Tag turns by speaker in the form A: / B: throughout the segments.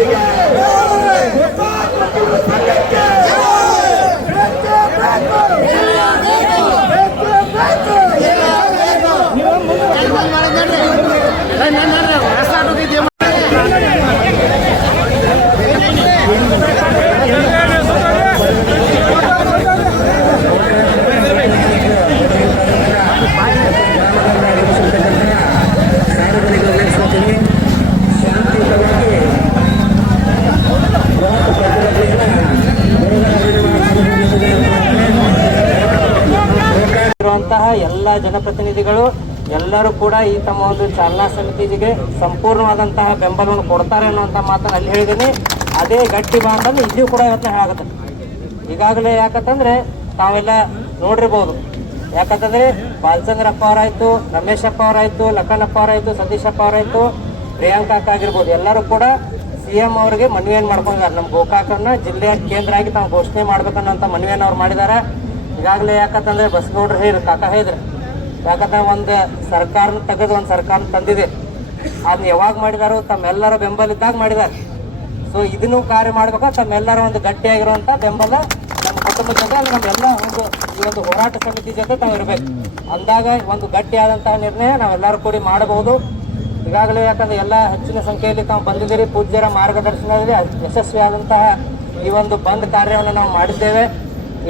A: ಹೋರಾಟ
B: ಇರುವಂತಹ ಎಲ್ಲ ಜನಪ್ರತಿನಿಧಿಗಳು ಎಲ್ಲರೂ ಕೂಡ ಈ ತಮ್ಮ ಒಂದು ಚಾಲನಾ ಸಮಿತಿಗೆ ಸಂಪೂರ್ಣವಾದಂತಹ ಬೆಂಬಲವನ್ನು ಕೊಡ್ತಾರೆ ಅನ್ನುವಂಥ ಮಾತನ್ನು ಅಲ್ಲಿ ಹೇಳಿದ್ದೀನಿ. ಅದೇ ಗಟ್ಟಿ ಬಾಂಧವ್ಯ ಇಲ್ಲಿಯೂ ಕೂಡ ಇವತ್ತು ಹೇಳಾಗುತ್ತೆ. ಈಗಾಗಲೇ ಯಾಕಂತಂದ್ರೆ ತಾವೆಲ್ಲ ನೋಡಿರ್ಬೋದು. ಯಾಕಂತಂದ್ರೆ ಬಾಲಚಂದ್ರಪ್ಪ ಅವರಾಯ್ತು, ರಮೇಶಪ್ಪ ಅವರಾಯ್ತು, ಲಖನಪ್ಪ ಅವರಾಯ್ತು, ಸತೀಶಪ್ಪ ಅವರಾಯ್ತು, ಪ್ರಿಯಾಂಕಾ ಆಗಿರ್ಬೋದು. ಎಲ್ಲರೂ ಕೂಡ ಸಿ ಎಂ ಅವರಿಗೆ ಮನವಿಯನ್ನು ಮಾಡ್ಕೊಂಡಿದ್ದಾರೆ. ನಮ್ಮ ಗೋಕಾಕನ್ನ ಜಿಲ್ಲೆಯ ಕೇಂದ್ರ ಆಗಿ ತಾವು ಘೋಷಣೆ ಮಾಡ್ಬೇಕನ್ನೋಂಥ ಮನವಿಯನ್ನು ಅವ್ರು ಮಾಡಿದ್ದಾರೆ. ಈಗಾಗಲೇ ಯಾಕಂತಂದ್ರೆ ಬಸಗೌಡ್ರು ಹೇಳಿದ್ರು, ಕಾಕ ಹೇಳಿದ್ರು, ಯಾಕಂದ್ರೆ ಒಂದು ಸರ್ಕಾರ ತೆಗೆದು ಒಂದು ಸರ್ಕಾರ ತಂದಿದೆ. ಅದನ್ನ ಯಾವಾಗ ಮಾಡಿದಾರೋ ತಮ್ಮೆಲ್ಲರ ಬೆಂಬಲ ಇದ್ದಾಗ ಮಾಡಿದ್ದಾರೆ ಸೊ ಇದನ್ನು ಕಾರ್ಯ ಮಾಡ್ಬೇಕು, ತಮ್ಮೆಲ್ಲರ ಒಂದು ಗಟ್ಟಿಯಾಗಿರುವಂಥ ಬೆಂಬಲ ನಮ್ಮ ಕುಟುಂಬ ಜೊತೆ ನಮ್ಮೆಲ್ಲ ಒಂದು, ಈ ಒಂದು ಹೋರಾಟ ಸಮಿತಿ ಜೊತೆ ತಾವು ಇರಬೇಕು. ಅಂದಾಗ ಒಂದು ಗಟ್ಟಿಯಾದಂತಹ ನಿರ್ಣಯ ನಾವೆಲ್ಲರೂ ಕೂಡಿ ಮಾಡಬಹುದು. ಈಗಾಗಲೇ ಯಾಕಂದ್ರೆ ಎಲ್ಲ ಹೆಚ್ಚಿನ ಸಂಖ್ಯೆಯಲ್ಲಿ ತಾವು ಬಂದಿದ್ದೀರಿ, ಪೂಜ್ಯರ ಮಾರ್ಗದರ್ಶನದಲ್ಲಿ ಯಶಸ್ವಿಯಾದಂತಹ ಈ ಒಂದು ಬಂದ್ ಕಾರ್ಯವನ್ನು ನಾವು ಮಾಡಿದ್ದೇವೆ.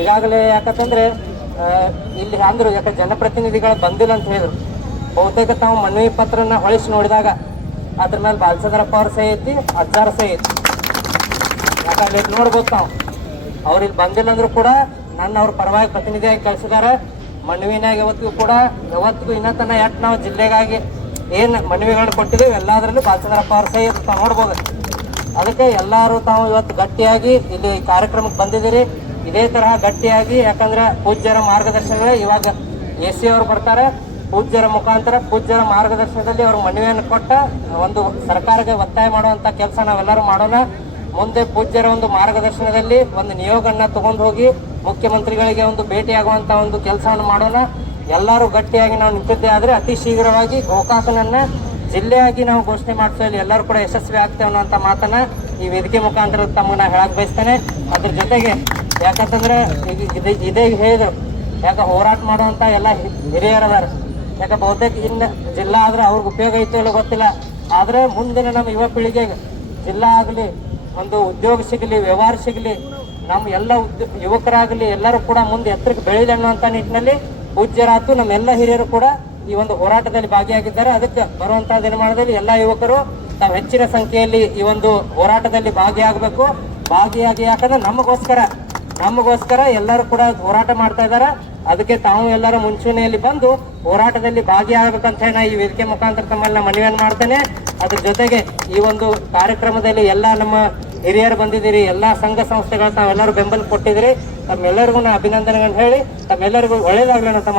B: ಈಗಾಗಲೇ ಯಾಕಂತಂದ್ರೆ ಇಲ್ಲಿ ಅಂದ್ರು ಯಾಕೆ ಜನಪ್ರತಿನಿಧಿಗಳು ಬಂದಿಲ್ಲ ಅಂತ ಹೇಳಿದ್ರು. ಬಹುತೇಕ ತಾವು ಮನವಿ ಪತ್ರನ ಹೊಳಿಸಿ ನೋಡಿದಾಗ ಅದ್ರ ಮೇಲೆ ಬಾಲಚಂದ್ರಪ್ಪ ಅವ್ರ ಸಹಿ ಐತಿ, ಅಜ್ಜಾರ ಸಹಿ ಐತಿ. ಯಾಕಂದ್ರೆ ನೋಡ್ಬೋದು ನಾವು ಅವ್ರು ಇಲ್ಲಿ ಬಂದಿಲ್ಲ ಅಂದ್ರೂ ಕೂಡ ನನ್ನ ಅವ್ರ ಪರವಾಗಿ ಪ್ರತಿನಿಧಿಯಾಗಿ ಕಳಿಸಿದ್ದಾರೆ ಮನವಿನಾಗ ಯಾವತ್ತಿಗೂ ಕೂಡ, ಯಾವತ್ತಿಗೂ ಇನ್ನತನ ಯಾಕೆ ಎಟ್ ನಾವು ಜಿಲ್ಲೆಗಾಗಿ ಏನು ಮನವಿಗಳನ್ನ ಕೊಟ್ಟಿದ್ದೀವಿ ಎಲ್ಲದರಲ್ಲೂ ಬಾಲಚಂದ್ರಪ್ಪ ಅವ್ರ ಸಹಿ ತಾವು ನೋಡ್ಬೋದು. ಅದಕ್ಕೆ ಎಲ್ಲರೂ ತಾವು ಇವತ್ತು ಗಟ್ಟಿಯಾಗಿ ಇಲ್ಲಿ ಕಾರ್ಯಕ್ರಮಕ್ಕೆ ಬಂದಿದ್ದೀರಿ. ಇದೇ ತರಹ ಗಟ್ಟಿಯಾಗಿ, ಯಾಕಂದ್ರೆ ಪೂಜ್ಯರ ಮಾರ್ಗದರ್ಶನ ಇವಾಗ ಎಸ್ ಸಿ ಅವರು ಬರ್ತಾರೆ. ಪೂಜ್ಯರ ಮುಖಾಂತರ ಪೂಜ್ಯರ ಮಾರ್ಗದರ್ಶನದಲ್ಲಿ ಅವರು ಮನವಿಯನ್ನು ಕೊಟ್ಟ ಒಂದು ಸರ್ಕಾರಕ್ಕೆ ಒತ್ತಾಯ ಮಾಡುವಂತ ಕೆಲಸ ನಾವೆಲ್ಲರೂ ಮಾಡೋಣ. ಮುಂದೆ ಪೂಜ್ಯರ ಒಂದು ಮಾರ್ಗದರ್ಶನದಲ್ಲಿ ಒಂದು ನಿಯೋಗನ್ನ ತಗೊಂಡು ಹೋಗಿ ಮುಖ್ಯಮಂತ್ರಿಗಳಿಗೆ ಒಂದು ಭೇಟಿಯಾಗುವಂತ ಒಂದು ಕೆಲಸವನ್ನು ಮಾಡೋಣ. ಎಲ್ಲರೂ ಗಟ್ಟಿಯಾಗಿ ನಾವು ನಿಂತಿದ್ದೇ ಆದರೆ ಅತಿ ಶೀಘ್ರವಾಗಿ ಗೋಕಾಕನನ್ನ ಜಿಲ್ಲೆಯಾಗಿ ನಾವು ಘೋಷಣೆ ಮಾಡ್ತೀವಿ ಎಲ್ಲರೂ ಕೂಡ ಯಶಸ್ವಿ ಆಗ್ತೇವೆ ಅನ್ನೋಂಥ ಮಾತನ್ನ ಈ ವೇದಿಕೆ ಮುಖಾಂತರ ತಮ್ಮನ್ನ ಹೇಳಕ್ ಬಯಸ್ತೇನೆ. ಅದ್ರ ಜೊತೆಗೆ ಯಾಕಂತಂದ್ರೆ ಈಗ ಇದೇ ಇದೇ ಹೇಳಿದ್ರು ಯಾಕೆ ಹೋರಾಟ ಮಾಡುವಂತ ಎಲ್ಲ ಹಿ- ಹಿರಿಯರು ಅದಾರ. ಯಾಕೆ ಬಹುತೇಕ ಇನ್ನು ಜಿಲ್ಲಾ ಆದ್ರೆ ಅವ್ರಿಗೆ ಉಪಯೋಗ ಐತೋ ಇಲ್ಲ ಗೊತ್ತಿಲ್ಲ. ಆದ್ರೆ ಮುಂದಿನ ನಮ್ಮ ಯುವ ಪೀಳಿಗೆಗೆ ಜಿಲ್ಲಾ ಆಗಲಿ, ಒಂದು ಉದ್ಯೋಗ ಸಿಗಲಿ, ವ್ಯವಹಾರ ಸಿಗಲಿ ನಮ್ಮ ಎಲ್ಲ ಯುವಕರಾಗಲಿ ಎಲ್ಲರೂ ಕೂಡ ಮುಂದೆ ಎತ್ತರಕ್ಕೆ ಬೆಳೀಲಿ ಅನ್ನುವಂಥ ನಿಟ್ಟಿನಲ್ಲಿ ಪೂಜ್ಯರಾತು ನಮ್ಮ ಎಲ್ಲ ಹಿರಿಯರು ಕೂಡ ಈ ಒಂದು ಹೋರಾಟದಲ್ಲಿ ಭಾಗಿಯಾಗಿದ್ದಾರೆ. ಅದಕ್ಕೆ ಬರುವಂತಹ ದಿನಮಾನದಲ್ಲಿ ಎಲ್ಲ ಯುವಕರು ತಾವು ಹೆಚ್ಚಿನ ಸಂಖ್ಯೆಯಲ್ಲಿ ಈ ಒಂದು ಹೋರಾಟದಲ್ಲಿ ಭಾಗಿಯಾಗಬೇಕು. ಭಾಗಿಯಾಗಿ ಯಾಕಂದ್ರೆ ನಮಗೋಸ್ಕರ ನಮಗೋಸ್ಕರ ಎಲ್ಲರೂ ಕೂಡ ಹೋರಾಟ ಮಾಡ್ತಾ ಇದ್ದಾರೆ ಅದಕ್ಕೆ ತಾವು ಎಲ್ಲರೂ ಮುಂಚೂಣಿಯಲ್ಲಿ ಬಂದು ಹೋರಾಟದಲ್ಲಿ ಭಾಗಿಯಾಗಬೇಕಂತ ಹೇಳಿ ಈ ವೇದಿಕೆ ಮುಖಾಂತರ ತಮ್ಮಲ್ಲಿ ಮನವಿಯನ್ನು ಮಾಡ್ತೇನೆ. ಅದ್ರ ಜೊತೆಗೆ ಈ ಒಂದು ಕಾರ್ಯಕ್ರಮದಲ್ಲಿ ಎಲ್ಲ ನಮ್ಮ ಹಿರಿಯರು ಬಂದಿದ್ದೀರಿ, ಎಲ್ಲ ಸಂಘ ಸಂಸ್ಥೆಗಳು ತಾವೆಲ್ಲರೂ ಬೆಂಬಲ ಕೊಟ್ಟಿದ್ದೀರಿ. ತಮ್ಮೆಲ್ಲರಿಗೂ ನಾ ಅಭಿನಂದನೆಗಳನ್ನು ಹೇಳಿ, ತಮ್ಮೆಲ್ಲರಿಗೂ ಒಳ್ಳೇದಾಗ್ಲಿ ಅಂತ